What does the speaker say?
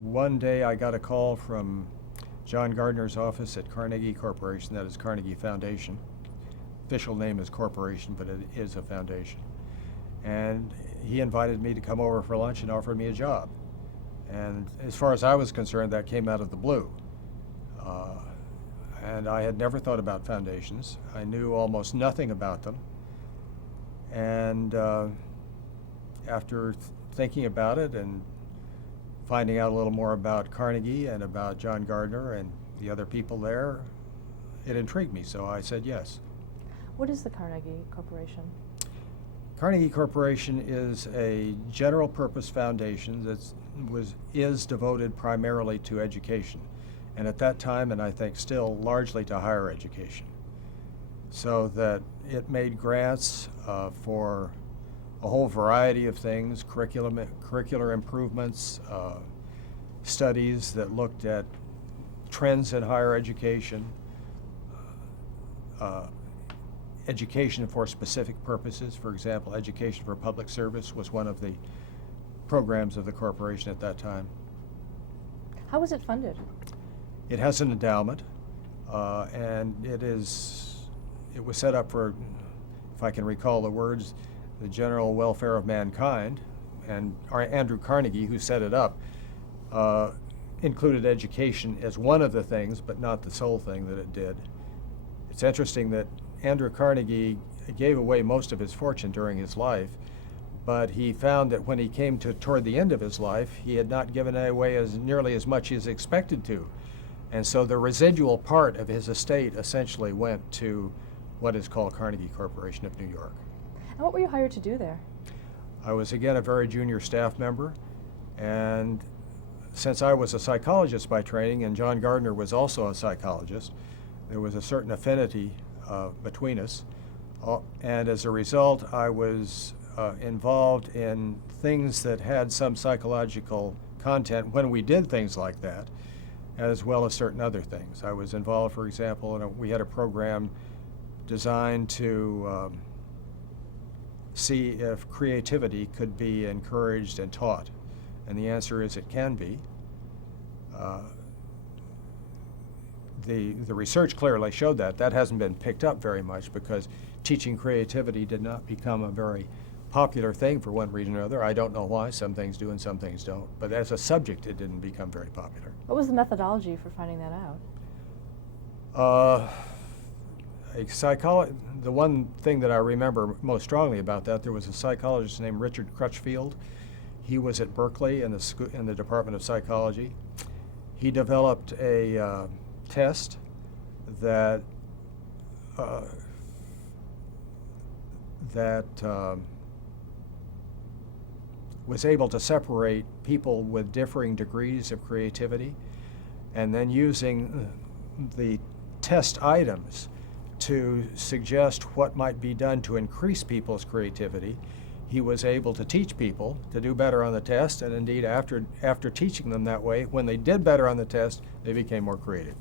One day I got a call from John Gardner's office at Carnegie Corporation, that is Carnegie Foundation. Official name is corporation, but it is a foundation. And he invited me to come over for lunch and offered me a job. And as far as I was concerned, that came out of the blue. And I had never thought about foundations. I knew almost nothing about them. And after thinking about it and finding out a little more about Carnegie and about John Gardner and the other people there, it intrigued me, so I said yes. What is the Carnegie Corporation? Carnegie Corporation is a general purpose foundation that is devoted primarily to education, and at that time, and I think still, largely to higher education. So that it made grants for a whole variety of things, curricular improvements, studies that looked at trends in higher education, education for specific purposes. For example, education for public service was one of the programs of the corporation at that time. How was it funded? It has an endowment, and it was set up for, if I can recall the words, the general welfare of mankind. And Andrew Carnegie, who set it up, included education as one of the things, but not the sole thing that it did. It's interesting that Andrew Carnegie gave away most of his fortune during his life, but he found that when he came toward the end of his life, he had not given away nearly as much as expected to. And so the residual part of his estate essentially went to what is called Carnegie Corporation of New York. And what were you hired to do there? I was again a very junior staff member, and since I was a psychologist by training and John Gardner was also a psychologist, there was a certain affinity between us, and as a result I was involved in things that had some psychological content when we did things like that, as well as certain other things. I was involved, for example, we had a program designed to see if creativity could be encouraged and taught, and the answer is it can be. The research clearly showed that. That hasn't been picked up very much because teaching creativity did not become a very popular thing for one reason or another. I don't know why. Some things do and some things don't. But as a subject, it didn't become very popular. What was the methodology for finding that out? The one thing that I remember most strongly about that, there was a psychologist named Richard Crutchfield. He was at Berkeley in the Department of Psychology. He developed a test that was able to separate people with differing degrees of creativity, and then using the test items to suggest what might be done to increase people's creativity, he was able to teach people to do better on the test, and indeed after teaching them that way, when they did better on the test, they became more creative.